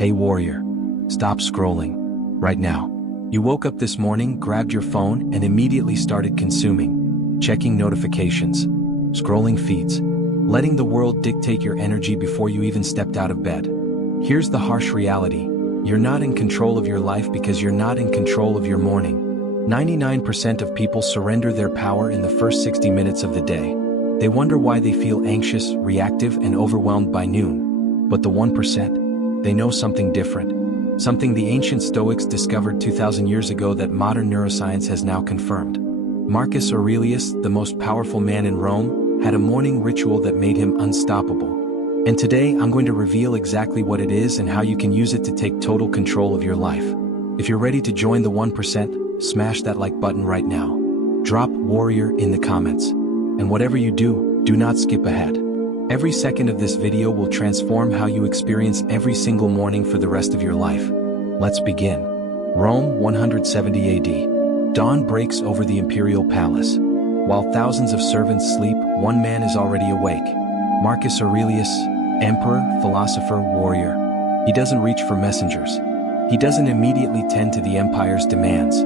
Hey warrior, stop scrolling. Right now. You woke up this morning, grabbed your phone, and immediately started consuming. Checking notifications. Scrolling feeds. Letting the world dictate your energy before you even stepped out of bed. Here's the harsh reality. You're not in control of your life because you're not in control of your morning. 99% of people surrender their power in the first 60 minutes of the day. They wonder why they feel anxious, reactive, and overwhelmed by noon. But the 1%, they know something different. Something the ancient Stoics discovered 2,000 years ago that modern neuroscience has now confirmed. Marcus Aurelius, the most powerful man in Rome, had a morning ritual that made him unstoppable. And today I'm going to reveal exactly what it is and how you can use it to take total control of your life. If you're ready to join the 1%, smash that like button right now. Drop warrior in the comments. And whatever you do, do not skip ahead. Every second of this video will transform how you experience every single morning for the rest of your life. Let's begin. Rome, 170 AD. Dawn breaks over the imperial palace. While thousands of servants sleep, one man is already awake. Marcus Aurelius, emperor, philosopher, warrior. He doesn't reach for messengers. He doesn't immediately tend to the empire's demands.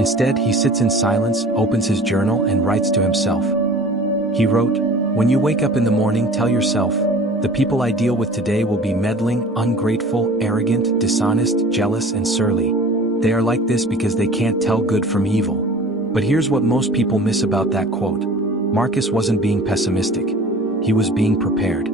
Instead, he sits in silence, opens his journal, and writes to himself. He wrote, "When you wake up in the morning, tell yourself, the people I deal with today will be meddling, ungrateful, arrogant, dishonest, jealous, and surly. They are like this because they can't tell good from evil." But here's what most people miss about that quote. Marcus wasn't being pessimistic. He was being prepared.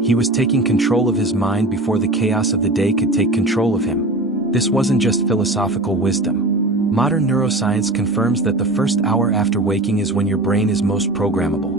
He was taking control of his mind before the chaos of the day could take control of him. This wasn't just philosophical wisdom. Modern neuroscience confirms that the first hour after waking is when your brain is most programmable.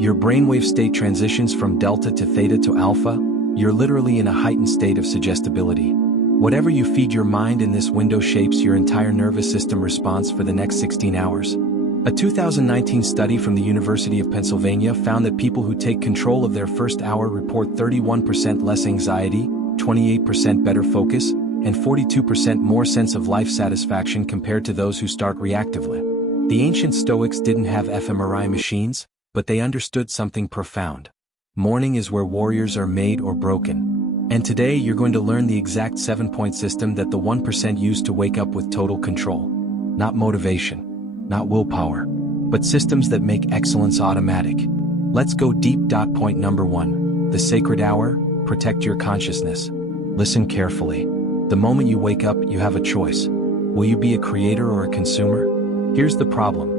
Your brainwave state transitions from delta to theta to alpha. You're literally in a heightened state of suggestibility. Whatever you feed your mind in this window shapes your entire nervous system response for the next 16 hours. A 2019 study from the University of Pennsylvania found that people who take control of their first hour report 31% less anxiety, 28% better focus, and 42% more sense of life satisfaction compared to those who start reactively. The ancient Stoics didn't have fMRI machines, but they understood something profound. Morning is where warriors are made or broken. And today you're going to learn the exact 7-point system that the 1% use to wake up with total control. Not motivation, not willpower, but systems that make excellence automatic. Let's go deep. Point number 1. The sacred hour, protect your consciousness. Listen carefully. The moment you wake up, you have a choice. Will you be a creator or a consumer? Here's the problem.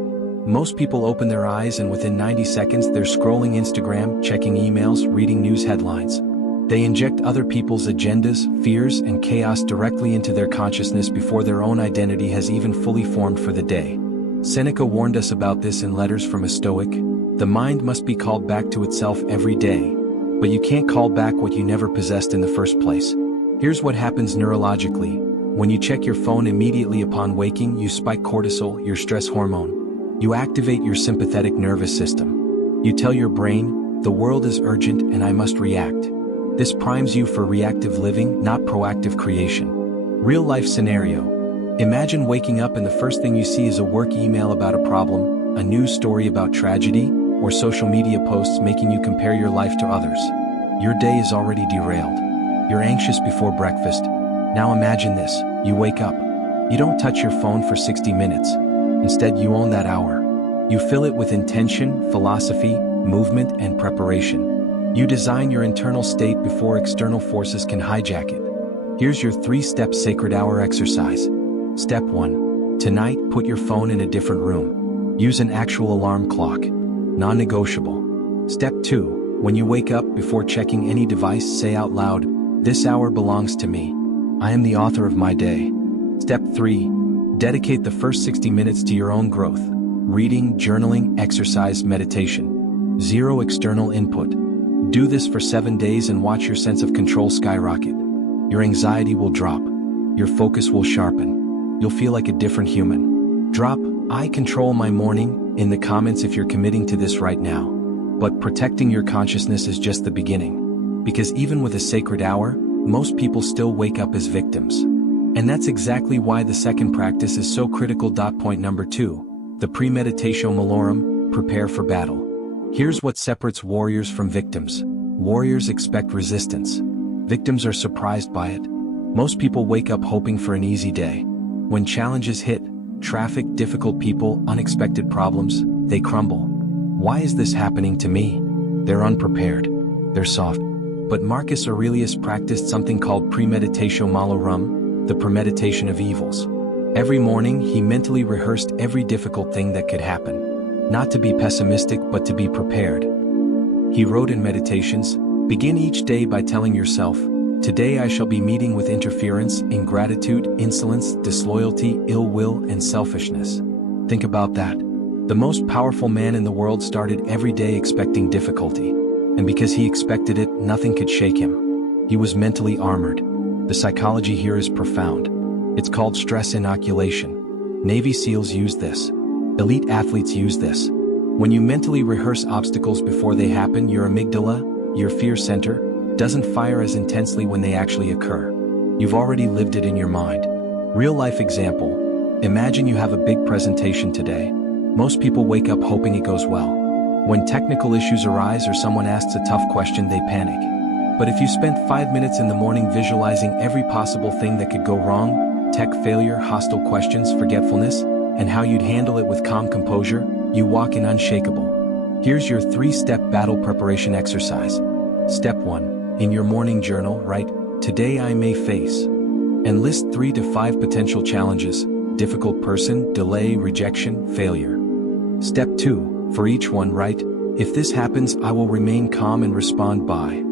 Most people open their eyes and within 90 seconds they're scrolling Instagram, checking emails, reading news headlines. They inject other people's agendas, fears, and chaos directly into their consciousness before their own identity has even fully formed for the day. Seneca warned us about this in Letters from a Stoic. The mind must be called back to itself every day, but you can't call back what you never possessed in the first place. Here's what happens neurologically. When you check your phone immediately upon waking, you spike cortisol, your stress hormone. You activate your sympathetic nervous system. You tell your brain, the world is urgent and I must react. This primes you for reactive living, not proactive creation. Real life scenario. Imagine waking up and the first thing you see is a work email about a problem, a news story about tragedy, or social media posts making you compare your life to others. Your day is already derailed. You're anxious before breakfast. Now imagine this, you wake up. You don't touch your phone for 60 minutes. Instead, you own that hour. You fill it with intention, philosophy, movement, and preparation. You design your internal state before external forces can hijack it. Here's your 3-step sacred hour exercise. Step 1. Tonight, put your phone in a different room. Use an actual alarm clock. Non-negotiable. Step 2. When you wake up, before checking any device, say out loud, "This hour belongs to me. I am the author of my day." Step 3. Dedicate the first 60 minutes to your own growth. Reading, journaling, exercise, meditation. Zero external input. Do this for 7 days and watch your sense of control skyrocket. Your anxiety will drop. Your focus will sharpen. You'll feel like a different human. Drop "I control my morning" in the comments if you're committing to this right now. But protecting your consciousness is just the beginning. Because even with a sacred hour, most people still wake up as victims. And that's exactly why the second practice is so critical. Point number 2. The premeditatio malorum, prepare for battle. Here's what separates warriors from victims. Warriors expect resistance. Victims are surprised by it. Most people wake up hoping for an easy day. When challenges hit, traffic, difficult people, unexpected problems, they crumble. Why is this happening to me? They're unprepared. They're soft. But Marcus Aurelius practiced something called premeditatio malorum, the premeditation of evils. Every morning, he mentally rehearsed every difficult thing that could happen. Not to be pessimistic, but to be prepared. He wrote in Meditations, "Begin each day by telling yourself, today I shall be meeting with interference, ingratitude, insolence, disloyalty, ill will, and selfishness." Think about that. The most powerful man in the world started every day expecting difficulty. And because he expected it, nothing could shake him. He was mentally armored. The psychology here is profound. It's called stress inoculation. Navy SEALs use this. Elite athletes use this. When you mentally rehearse obstacles before they happen, your amygdala, your fear center, doesn't fire as intensely when they actually occur. You've already lived it in your mind. Real life example. Imagine you have a big presentation today. Most people wake up hoping it goes well. When technical issues arise or someone asks a tough question, they panic. But if you spent 5 minutes in the morning visualizing every possible thing that could go wrong, tech failure, hostile questions, forgetfulness, and how you'd handle it with calm composure, you walk in unshakable. Here's your 3-step battle preparation exercise. Step 1. In your morning journal, write, "Today I may face," and list 3 to 5 potential challenges: difficult person, delay, rejection, failure. Step 2. For each one, write, "If this happens, I will remain calm and respond by."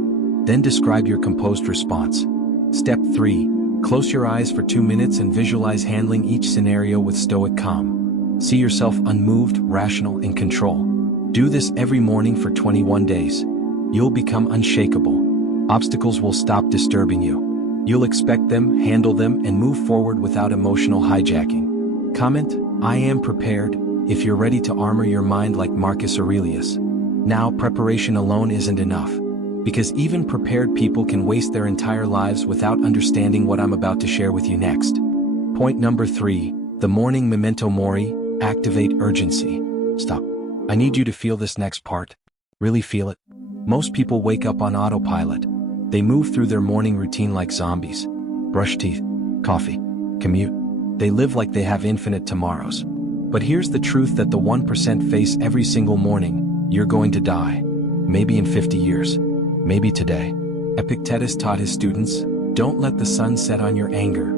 Then describe your composed response. Step 3. Close your eyes for 2 minutes and visualize handling each scenario with stoic calm. See yourself unmoved, rational, in control. Do this every morning for 21 days. You'll become unshakable. Obstacles will stop disturbing you. You'll expect them, handle them, and move forward without emotional hijacking. Comment, "I am prepared," if you're ready to armor your mind like Marcus Aurelius. Now, preparation alone isn't enough. Because even prepared people can waste their entire lives without understanding what I'm about to share with you next. Point number 3, the morning memento mori, activate urgency. Stop. I need you to feel this next part. Really feel it. Most people wake up on autopilot. They move through their morning routine like zombies. Brush teeth, coffee, commute. They live like they have infinite tomorrows. But here's the truth that the 1% face every single morning: you're going to die. Maybe in 50 years. Maybe today. Epictetus taught his students, don't let the sun set on your anger.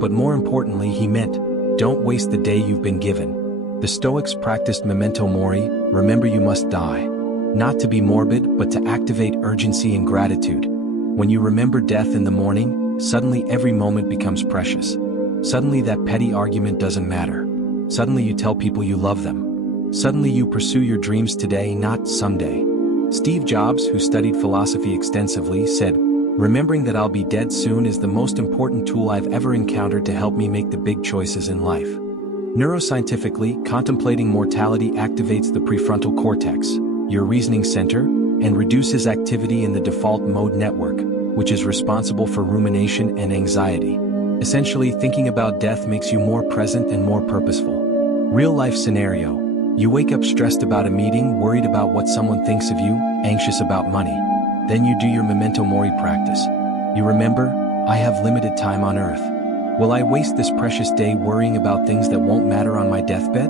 But more importantly, he meant, don't waste the day you've been given. The Stoics practiced memento mori, remember you must die. Not to be morbid, but to activate urgency and gratitude. When you remember death in the morning, suddenly every moment becomes precious. Suddenly that petty argument doesn't matter. Suddenly you tell people you love them. Suddenly you pursue your dreams today, not someday. Steve Jobs, who studied philosophy extensively, said, "Remembering that I'll be dead soon is the most important tool I've ever encountered to help me make the big choices in life." Neuroscientifically, contemplating mortality activates the prefrontal cortex, your reasoning center, and reduces activity in the default mode network, which is responsible for rumination and anxiety. Essentially, thinking about death makes you more present and more purposeful. Real-life scenario. You wake up stressed about a meeting, worried about what someone thinks of you, anxious about money. Then you do your memento mori practice. You remember, I have limited time on earth. Will I waste this precious day worrying about things that won't matter on my deathbed?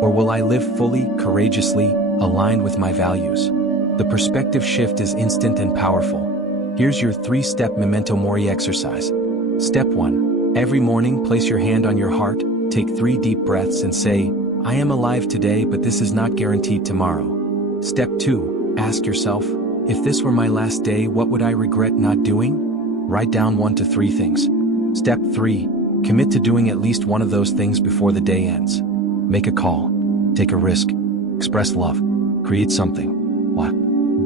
Or will I live fully, courageously, aligned with my values? The perspective shift is instant and powerful. Here's your 3-step memento mori exercise. Step 1. Every morning, place your hand on your heart, take 3 deep breaths and say, I am alive today, but this is not guaranteed tomorrow. Step 2. Ask yourself, if this were my last day, what would I regret not doing? Write down 1 to 3 things. Step 3. Commit to doing at least one of those things before the day ends. Make a call. Take a risk. Express love. Create something. What?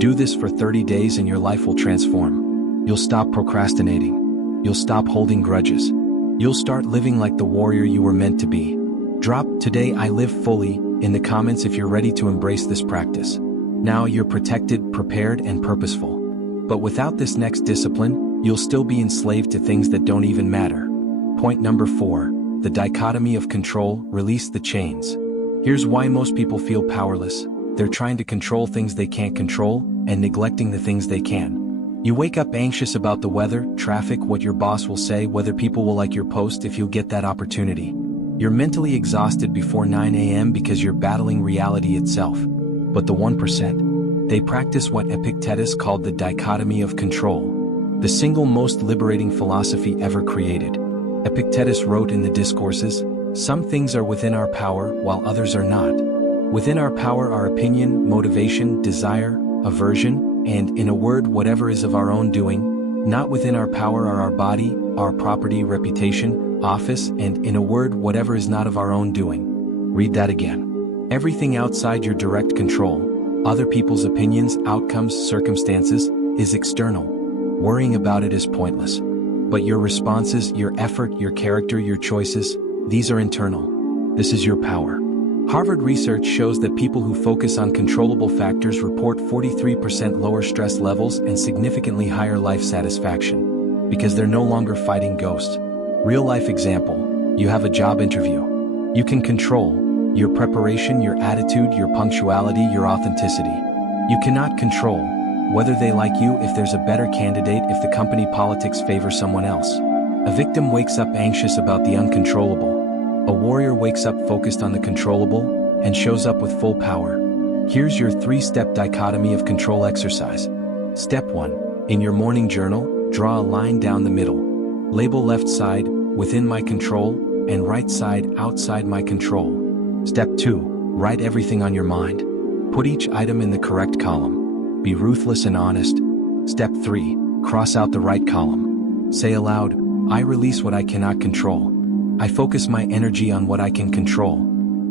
Do this for 30 days and your life will transform. You'll stop procrastinating. You'll stop holding grudges. You'll start living like the warrior you were meant to be. Drop "Today I live fully" in the comments if you're ready to embrace this practice. Now you're protected, prepared, and purposeful. But without this next discipline, you'll still be enslaved to things that don't even matter. Point number 4. The dichotomy of control, release the chains. Here's why most people feel powerless. They're trying to control things they can't control, and neglecting the things they can. You wake up anxious about the weather, traffic, what your boss will say, whether people will like your post if you'll get that opportunity. You're mentally exhausted before 9 a.m. because you're battling reality itself. But the 1%, they practice what Epictetus called the dichotomy of control, the single most liberating philosophy ever created. Epictetus wrote in the Discourses, "Some things are within our power, while others are not. Within our power are opinion, motivation, desire, aversion, and, in a word, whatever is of our own doing. Not within our power are our body, our property, reputation, office, and, in a word, whatever is not of our own doing." Read that again. Everything outside your direct control, other people's opinions, outcomes, circumstances, is external. Worrying about it is pointless. But your responses, your effort, your character, your choices, these are internal. This is your power. Harvard research shows that people who focus on controllable factors report 43% lower stress levels and significantly higher life satisfaction, because they're no longer fighting ghosts. Real-life example: you have a job interview. You can control your preparation, your attitude, your punctuality, your authenticity. You cannot control whether they like you, if there's a better candidate, if the company politics favor someone else. A victim wakes up anxious about the uncontrollable. A warrior wakes up focused on the controllable and shows up with full power. Here's your 3-step dichotomy of control exercise. Step 1. In your morning journal, draw a line down the middle. Label left side, within my control, and right side, outside my control. Step 2. Write everything on your mind. Put each item in the correct column. Be ruthless and honest. Step 3. Cross out the right column. Say aloud, "I release what I cannot control. I focus my energy on what I can control."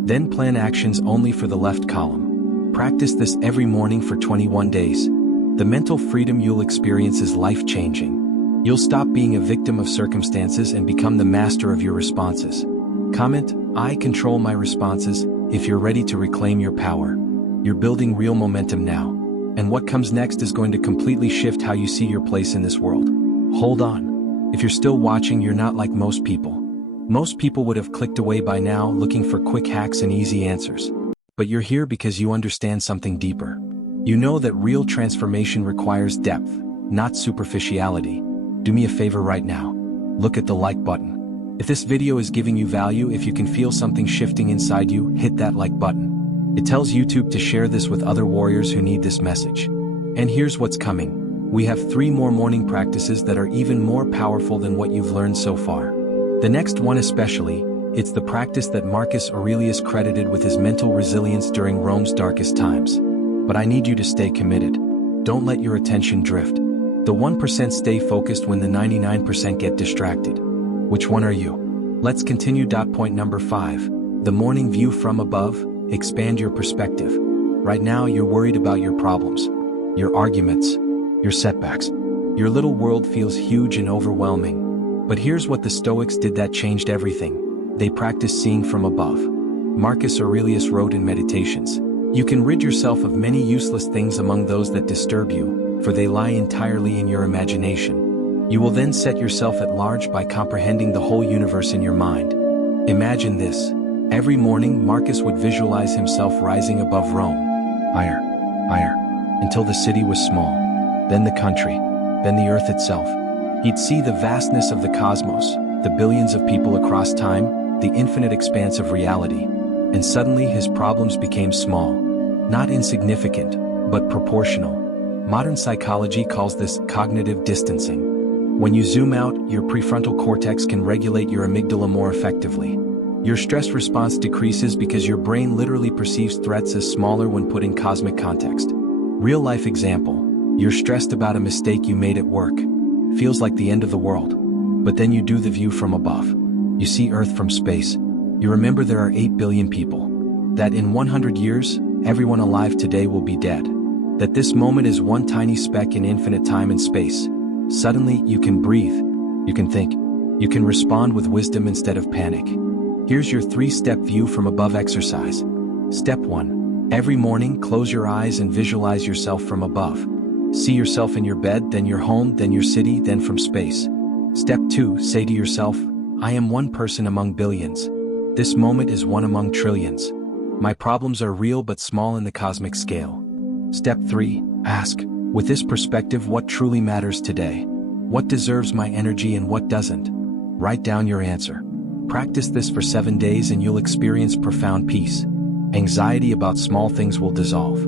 Then plan actions only for the left column. Practice this every morning for 21 days. The mental freedom you'll experience is life-changing. You'll stop being a victim of circumstances and become the master of your responses. Comment, "I control my responses," if you're ready to reclaim your power. You're building real momentum now. And what comes next is going to completely shift how you see your place in this world. Hold on. If you're still watching, you're not like most people. Most people would have clicked away by now, looking for quick hacks and easy answers. But you're here because you understand something deeper. You know that real transformation requires depth, not superficiality. Do me a favor right now. Look at the like button. If this video is giving you value, if you can feel something shifting inside you, hit that like button. It tells YouTube to share this with other warriors who need this message. And here's what's coming. We have 3 more morning practices that are even more powerful than what you've learned so far. The next one especially, it's the practice that Marcus Aurelius credited with his mental resilience during Rome's darkest times. But I need you to stay committed. Don't let your attention drift. The 1% stay focused when the 99% get distracted. Which one are you? Let's continue. Point number 5. The morning view from above. Expand your perspective. Right now you're worried about your problems, your arguments, your setbacks. Your little world feels huge and overwhelming. But here's what the Stoics did that changed everything. They practiced seeing from above. Marcus Aurelius wrote in Meditations, "You can rid yourself of many useless things among those that disturb you, for they lie entirely in your imagination. You will then set yourself at large by comprehending the whole universe in your mind." Imagine this. Every morning Marcus would visualize himself rising above Rome. Higher, higher, until the city was small, then the country, then the earth itself. He'd see the vastness of the cosmos, the billions of people across time, the infinite expanse of reality. And suddenly his problems became small. Not insignificant, but proportional. Modern psychology calls this cognitive distancing. When you zoom out, your prefrontal cortex can regulate your amygdala more effectively. Your stress response decreases because your brain literally perceives threats as smaller when put in cosmic context. Real-life example. You're stressed about a mistake you made at work. Feels like the end of the world. But then you do the view from above. You see Earth from space. You remember there are 8 billion people. That in 100 years, everyone alive today will be dead. That this moment is one tiny speck in infinite time and space. Suddenly, you can breathe. You can think. You can respond with wisdom instead of panic. Here's your 3-step view from above exercise. Step 1. Every morning, close your eyes and visualize yourself from above. See yourself in your bed, then your home, then your city, then from space. Step 2. Say to yourself, "I am one person among billions. This moment is one among trillions. My problems are real but small in the cosmic scale." Step 3. Ask, With this perspective, what truly matters today? What deserves my energy and what doesn't? Write down your answer. Practice this for 7 days and you'll experience profound peace. Anxiety about small things will dissolve.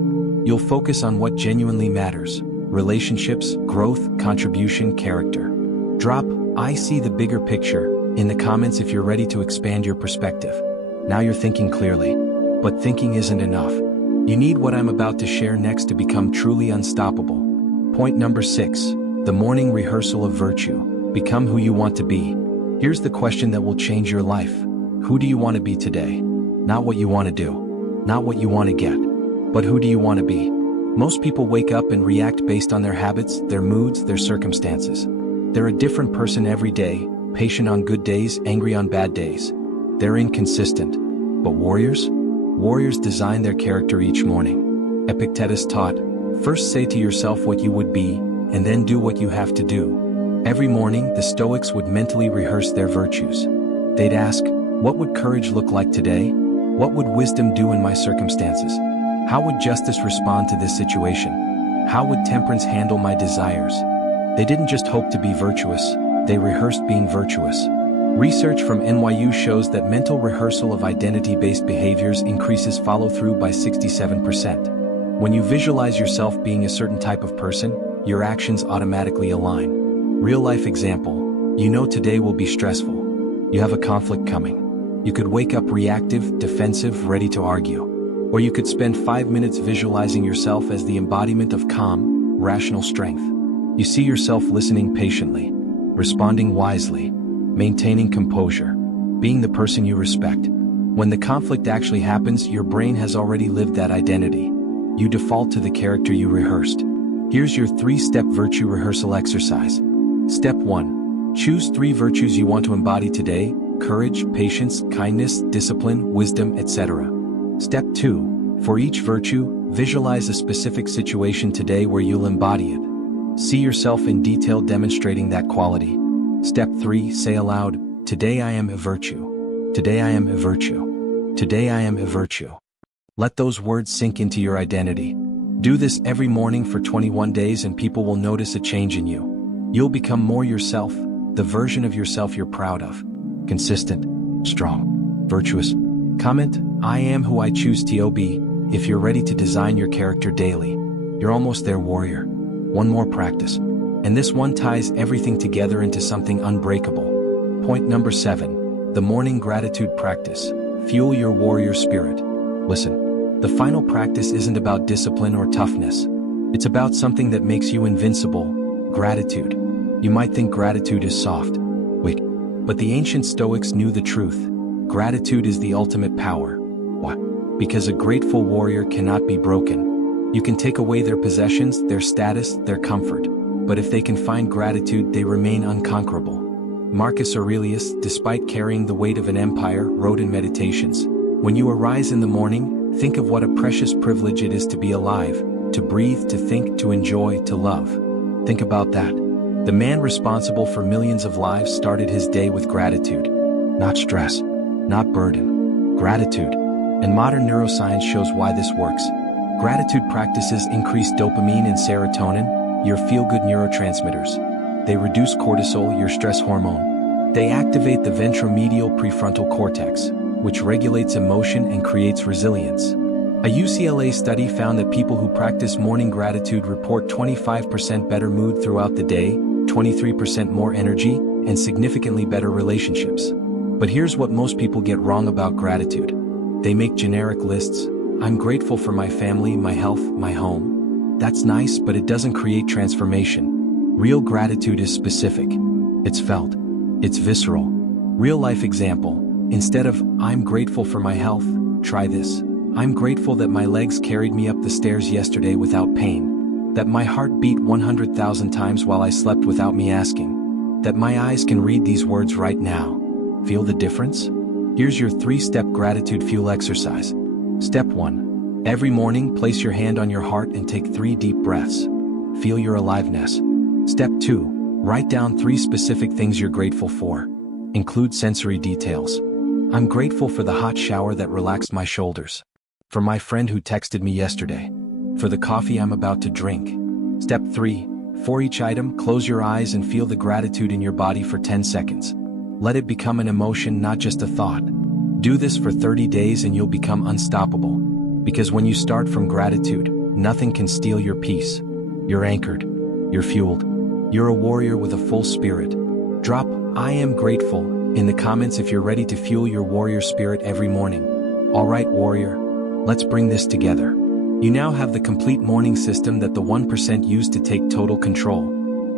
You'll focus on what genuinely matters: relationships, growth, contribution, character. Drop "I see the bigger picture" in the comments if you're ready to expand your perspective. Now you're thinking clearly. But thinking isn't enough. You need what I'm about to share next to become truly unstoppable. Point number 6. The morning rehearsal of virtue. Become who you want to be. Here's the question that will change your life. Who do you want to be today? Not what you want to do. Not what you want to get. But who do you want to be? Most people wake up and react based on their habits, their moods, their circumstances. They're a different person every day, patient on good days, angry on bad days. They're inconsistent. But warriors? Warriors design their character each morning. Epictetus taught, first say to yourself what you would be, and then do what you have to do. Every morning, the Stoics would mentally rehearse their virtues. They'd ask, what would courage look like today? What would wisdom do in my circumstances? How would justice respond to this situation? How would temperance handle my desires? They didn't just hope to be virtuous, they rehearsed being virtuous. Research from NYU shows that mental rehearsal of identity-based behaviors increases follow-through by 67%. When you visualize yourself being a certain type of person, your actions automatically align. Real-life example, you know today will be stressful. You have a conflict coming. You could wake up reactive, defensive, ready to argue. Or you could spend 5 minutes visualizing yourself as the embodiment of calm, rational strength. You see yourself listening patiently, responding wisely, maintaining composure, being the person you respect. When the conflict actually happens, your brain has already lived that identity. You default to the character you rehearsed. Here's your 3-step virtue rehearsal exercise. Step 1. Choose 3 virtues you want to embody today: courage, patience, kindness, discipline, wisdom, etc. Step 2. For each virtue, visualize a specific situation today where you'll embody it. See yourself in detail demonstrating that quality. Step 3. Say aloud, today I am a virtue. Today I am a virtue. Today I am a virtue. Let those words sink into your identity. Do this every morning for 21 days and people will notice a change in you. You'll become more yourself, the version of yourself you're proud of. Consistent, strong, virtuous. Comment, I am who I choose to be, if you're ready to design your character daily. You're almost there, warrior. One more practice. And this one ties everything together into something unbreakable. Point number 7. The morning gratitude practice. Fuel your warrior spirit. Listen, the final practice isn't about discipline or toughness. It's about something that makes you invincible: gratitude. You might think gratitude is soft. Wait, but the ancient Stoics knew the truth. Gratitude is the ultimate power. Why? Because a grateful warrior cannot be broken. You can take away their possessions, their status, their comfort. But if they can find gratitude, they remain unconquerable. Marcus Aurelius, despite carrying the weight of an empire, wrote in Meditations, when you arise in the morning, think of what a precious privilege it is to be alive, to breathe, to think, to enjoy, to love. Think about that. The man responsible for millions of lives started his day with gratitude. Not stress, not burden, gratitude. And modern neuroscience shows why this works. Gratitude practices increase dopamine and serotonin, your feel-good neurotransmitters. They reduce cortisol, your stress hormone. They activate the ventromedial prefrontal cortex, which regulates emotion and creates resilience. A UCLA study found that people who practice morning gratitude report 25% better mood throughout the day, 23% more energy, and significantly better relationships. But here's what most people get wrong about gratitude. They make generic lists. I'm grateful for my family, my health, my home. That's nice, but it doesn't create transformation. Real gratitude is specific. It's felt. It's visceral. Real-life example. Instead of, I'm grateful for my health, try this. I'm grateful that my legs carried me up the stairs yesterday without pain. That my heart beat 100,000 times while I slept without me asking. That my eyes can read these words right now. Feel the difference? Here's your 3-step gratitude fuel exercise. Step 1. Every morning, place your hand on your heart and take 3 deep breaths. Feel your aliveness. Step 2. Write down 3 specific things you're grateful for. Include sensory details. I'm grateful for the hot shower that relaxed my shoulders. For my friend who texted me yesterday. For the coffee I'm about to drink. Step 3. For each item, close your eyes and feel the gratitude in your body for 10 seconds. Let it become an emotion, not just a thought. Do this for 30 days and you'll become unstoppable. Because when you start from gratitude, nothing can steal your peace. You're anchored. You're fueled. You're a warrior with a full spirit. Drop "I am grateful" in the comments if you're ready to fuel your warrior spirit every morning. Alright, warrior, let's bring this together. You now have the complete morning system that the 1% use to take total control.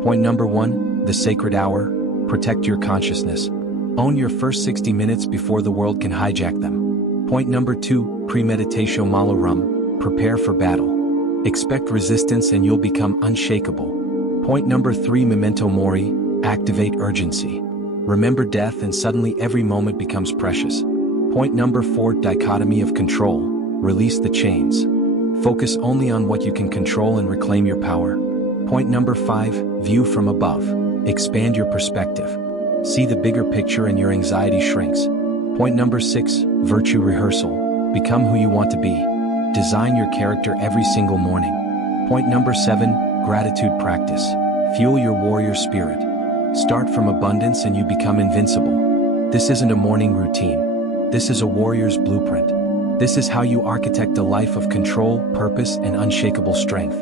Point number 1, the sacred hour. Protect your consciousness. Own your first 60 minutes before the world can hijack them. Point number 2, premeditatio malorum. Prepare for battle. Expect resistance and you'll become unshakable. Point number 3, memento mori. Activate urgency. Remember death and suddenly every moment becomes precious. Point number 4, dichotomy of control. Release the chains. Focus only on what you can control and reclaim your power. Point number 5, view from above. Expand your perspective. See the bigger picture and your anxiety shrinks. Point number 6, virtue rehearsal. Become who you want to be. Design your character every single morning. Point number 7, gratitude practice. Fuel your warrior spirit. Start from abundance and you become invincible. This isn't a morning routine. This is a warrior's blueprint. This is how you architect a life of control, purpose, and unshakable strength.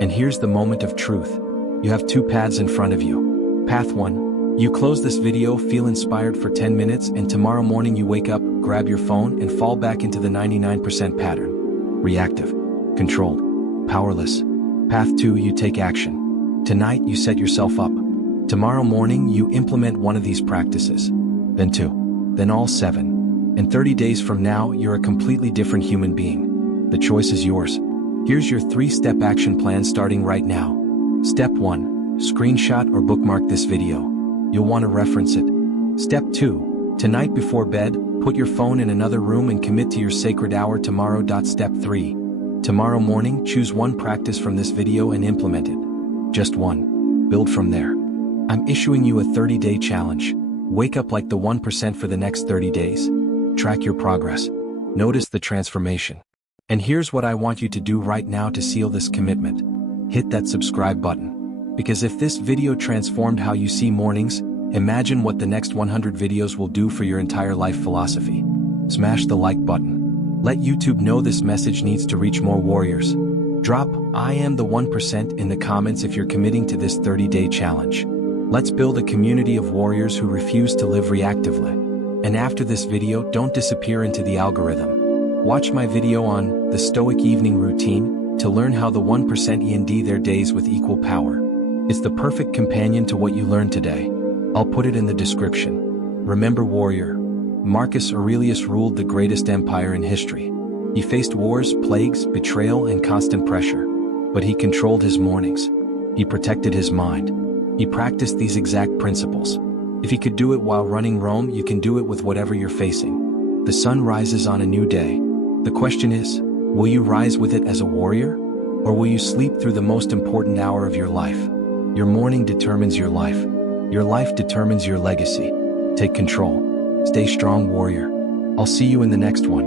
And here's the moment of truth. You have 2 paths in front of you. Path 1. You close this video, feel inspired for 10 minutes, and tomorrow morning you wake up, grab your phone, and fall back into the 99% pattern. Reactive. Controlled. Powerless. Path 2. You take action. Tonight you set yourself up. Tomorrow morning you implement one of these practices. Then 2. Then all 7. And 30 days from now, you're a completely different human being. The choice is yours. Here's your 3-step action plan starting right now. Step 1. Screenshot or bookmark this video. You'll want to reference it. Step 2. Tonight before bed, put your phone in another room and commit to your sacred hour tomorrow. Step 3. Tomorrow morning, choose one practice from this video and implement it. Just one. Build from there. I'm issuing you a 30-day challenge. Wake up like the 1% for the next 30 days. Track your progress. Notice the transformation. And here's what I want you to do right now to seal this commitment. Hit that subscribe button. Because if this video transformed how you see mornings, imagine what the next 100 videos will do for your entire life philosophy. Smash the like button. Let YouTube know this message needs to reach more warriors. Drop "I am the 1% in the comments if you're committing to this 30-day challenge. Let's build a community of warriors who refuse to live reactively. And after this video, don't disappear into the algorithm. Watch my video on the Stoic evening routine to learn how the 1% end their days with equal power. It's the perfect companion to what you learned today. I'll put it in the description. Remember, warrior, Marcus Aurelius ruled the greatest empire in history. He faced wars, plagues, betrayal, and constant pressure. But he controlled his mornings. He protected his mind. He practiced these exact principles. If he could do it while running Rome, you can do it with whatever you're facing. The sun rises on a new day. The question is, will you rise with it as a warrior? Or will you sleep through the most important hour of your life? Your morning determines your life. Your life determines your legacy. Take control. Stay strong, warrior. I'll see you in the next one.